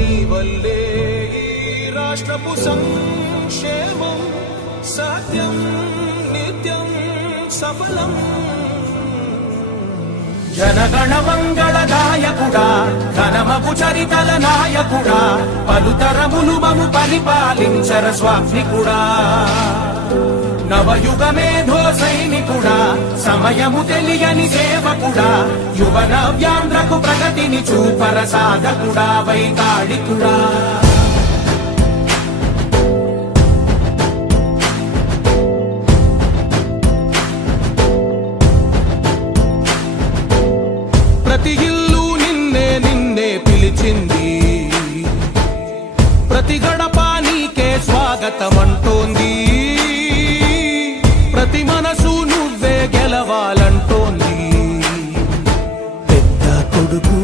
నీ వల్లే ఈ రాష్ట్రపు సంక్షేమం సత్యం నిత్యం సఫలం. జనగణ మంగళదాయకుడా ఘనమగు చరితల నాయకుడా పలుతరములు మము పరిపాలించర స్వామికుడా. నవయుగమేధో సైనికుడా సమయము తెలియని సేవకుడా యువన వ్యాంధ్రకు ప్రగతిని చూపర సాధకుడా వైతాళికుడా. ప్రతి ఇల్లు నిన్నే నిన్నే పిలిచింది, ప్రతి గడప నీకే స్వాగతమంటోంది, ప్రతి మనసు నువ్వే గెలవాలంటోంది. పెద్ద కొడుకు